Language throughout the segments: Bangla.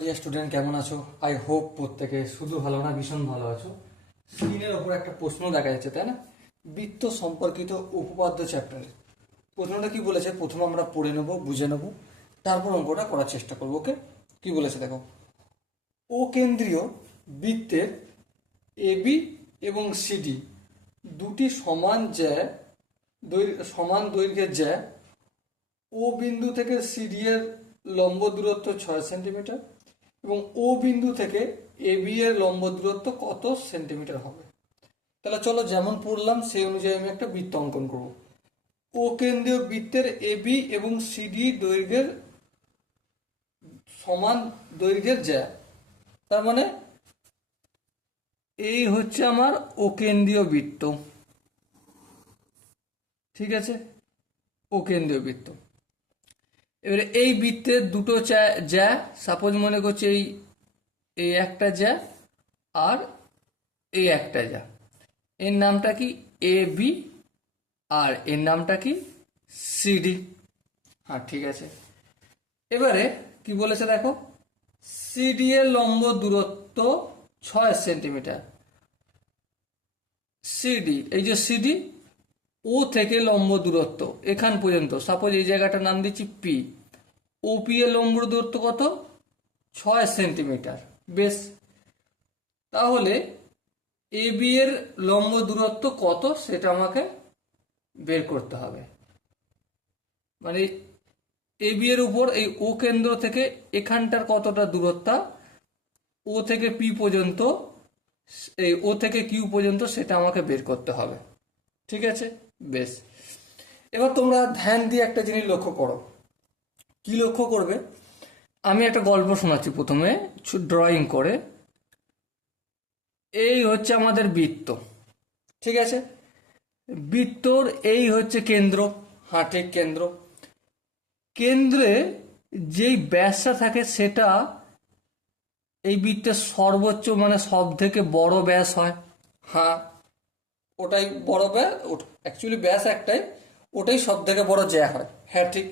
ডিয়ার স্টুডেন্ট, কেমন আছো? আই হোপ প্রত্যেকে শুধু ভালো না, ভীষণ ভালো আছো। স্ক্রিনের ওপর একটা প্রশ্ন দেখা যাচ্ছে, তাই না? বৃত্ত সম্পর্কিত উপপাদ্য চ্যাপ্টারে প্রশ্নটা কি বলেছে প্রথমে আমরা পড়ে নেবো, বুঝে নেবো, তারপর অঙ্কটা করার চেষ্টা করবো। ওকে, কি বলেছে দেখো। ও কেন্দ্রীয় বৃত্তের এবি এবং সিডি দুটি সমান দৈর্ঘ্যের জ্যা ও বিন্দু থেকে সিডি এর লম্ব দূরত্ব 6 সেন্টিমিটার এবং ও বিন্দু থেকে এবি এর লম্ব দূরত্ব কত সেন্টিমিটার হবে। তাহলে চলো, যেমন পড়লাম সেই অনুযায়ী আমি একটা বৃত্ত অঙ্কন করব। ও কেন্দ্রীয় বৃত্তের এবি এবং সিডি দৈর্ঘ্যের সমান দৈর্ঘ্যের জ্যা, তার মানে এই হচ্ছে আমার ও কেন্দ্রীয় বৃত্ত। ঠিক আছে, ও কেন্দ্রীয় বৃত্ত। এবারে এই বৃত্তের দুটো জ্যা, সাপোজ মনে করছি এই একটা জ্যা আর এই একটা জ্যা, এর নামটা কি এ বি আর এর নামটা কি সিডি। হ্যাঁ, ঠিক আছে। এবারে কি বলেছে দেখো, সিডি এর লম্ব দূরত্ব 6 সেন্টিমিটার। সিডি, এই যে সিডি, ও থেকে লম্ব দূরত্ব এখান পর্যন্ত, সাপোজ এই জায়গাটার নাম দিচ্ছি পি। ওপি এর লম্ব দূরত্ব কত? 6 সেন্টিমিটার। বেশ, তাহলে এ বি এর লম্ব দূরত্ব কত সেটা আমাকে বের করতে হবে। মানে এ বি এর উপর এই ও কেন্দ্র থেকে এখানটার কতটা দূরত্ব, ও থেকে পি পর্যন্ত, এই ও থেকে কিউ পর্যন্ত, সেটা আমাকে বের করতে হবে। ঠিক আছে, বেশ। এবার তোমরা ধ্যান দিয়ে একটা জিনিস লক্ষ্য করো। কি লক্ষ্য করবে? আমি একটা গল্প শোনাচ্ছি প্রথমে ড্রয়িং করে। এই হচ্ছে আমাদের বৃত্ত, ঠিক আছে? বৃত্তর এই হচ্ছে কেন্দ্র। হ্যাঁ, ঠিক, কেন্দ্র। কেন্দ্রে যেই ব্যাসটা থাকে সেটা এই বৃত্তের সর্বোচ্চ, মানে সব থেকে বড় ব্যাস হয়। হ্যাঁ, ওটাই বড় ব্যাস। অ্যাকচুয়ালি ব্যাস একটাই, ওটাই সব থেকে বড় জ্যা হয়। হ্যাঁ, ঠিক।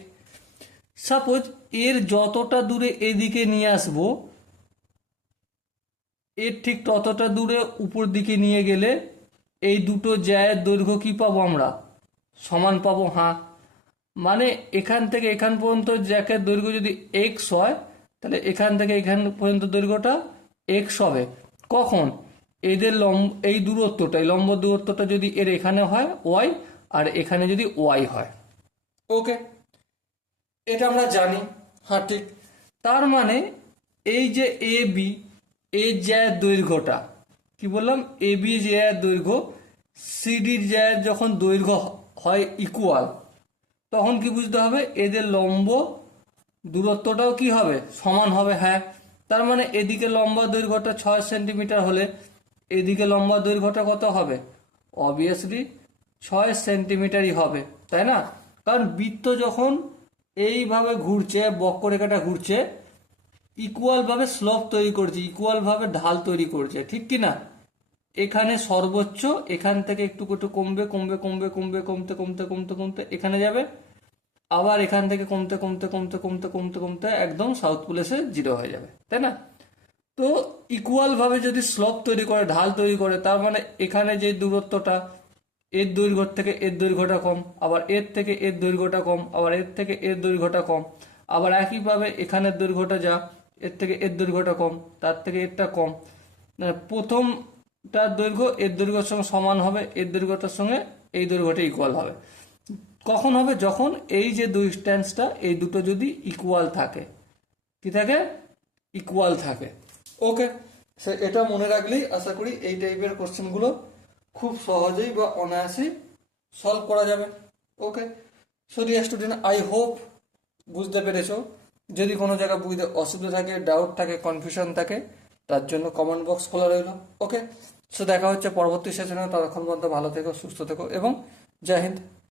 সাপোজ এর যতটা দূরে এদিকে নিয়ে আসবো, এর ঠিক ততটা দূরে উপর দিকে নিয়ে গেলে এই দুটো জ্যায়ের দৈর্ঘ্য কি পাবো আমরা? সমান পাবো। হ্যাঁ, মানে এখান থেকে এখান পর্যন্ত জ্যাকের দৈর্ঘ্য যদি এক্স হয়, তাহলে এখান থেকে এখান পর্যন্ত দৈর্ঘ্যটা এক্স হবে। কখন? এদের এই দূরত্বটা, এই লম্ব দূরত্বটা যদি এর এখানে হয় ওয়াই, আর এখানে যদি ওয়াই হয়। ওকে, এটা আমরা জানি। হ্যাঁ, ঠিক। তার মানে এই যে এ বি, এই জ্যায়ের দৈর্ঘ্যটা কি বললাম, এ বি জ্যায়ের দৈর্ঘ্য সিডির জ্যায়ের যখন দৈর্ঘ্য হয় ইকুয়াল, তখন কি বুঝতে হবে? এদের লম্ব দূরত্বটাও কি হবে? সমান হবে। হ্যাঁ, তার মানে এদিকে লম্বা দৈর্ঘ্যটা 6 সেন্টিমিটার হলে এদিকে লম্বা দৈর্ঘ্যটা কত হবে? অবভিয়াসলি 6 সেন্টিমিটারই হবে, তাই না? কারণ বৃত্ত যখন এইভাবে ঘুরছে, বক্ররেখাটা ঘুরছে, ইকুয়াল ভাবে স্লোপ তৈরি করছে, ইকুয়াল ভাবে ঢাল তৈরি করছে, ঠিক কি না? এখানে সর্বোচ্চ, এখান থেকে একটু একটু কমবে, কমবে কমবে কমবে, কমতে কমতে কমতে কমতে এখানে যাবে, আবার এখান থেকে কমতে কমতে কমতে কমতে কমতে কমতে একদম সাউথ পোল এসে জিরো হয়ে যাবে, তাই না? তো ইকুয়াল ভাবে যদি স্লোপ তৈরি করে, ঢাল তৈরি করে, তার মানে এখানে যে দূরত্বটা, এর দৈর্ঘ্য থেকে এর দৈর্ঘ্যটা কম, আবার এর থেকে এর দৈর্ঘ্যটা কম, আবার এর থেকে এর দৈর্ঘ্যটা কম, আবার একইভাবে এখানের দৈর্ঘ্যটা যা, এর থেকে এর দৈর্ঘ্যটা কম, তার থেকে এরটা কম। প্রথমটার দৈর্ঘ্য এর দৈর্ঘ্যের সঙ্গে সমান হবে, এর দৈর্ঘ্যটার সঙ্গে এই দৈর্ঘ্যটা ইকুয়াল হবে। কখন হবে? যখন এই যে দুই স্ট্যান্সটা, এই দুটো যদি ইকুয়াল থাকে। কি থাকে? ইকুয়াল থাকে। ওকে, সে এটা মনে রাখলেই আশা করি এই টাইপের কোশ্চেনগুলো খুব সহজেই বা অনায়াসেই সলভ করা যাবে। Okay, so dear student, I hope বুঝতে পেরেছো। যদি কোনো জায়গায় বুঝতে অসুবিধা থাকে, ডাউট থাকে, কনফিউশন থাকে, তার জন্য কমেন্ট বক্স খোলা রইল। ওকে, সো দেখা হচ্ছে পরবর্তী সেশনে। ততক্ষণ পর্যন্ত ভালো থেকো, সুস্থ থেকো এবং জয় হিন্দ।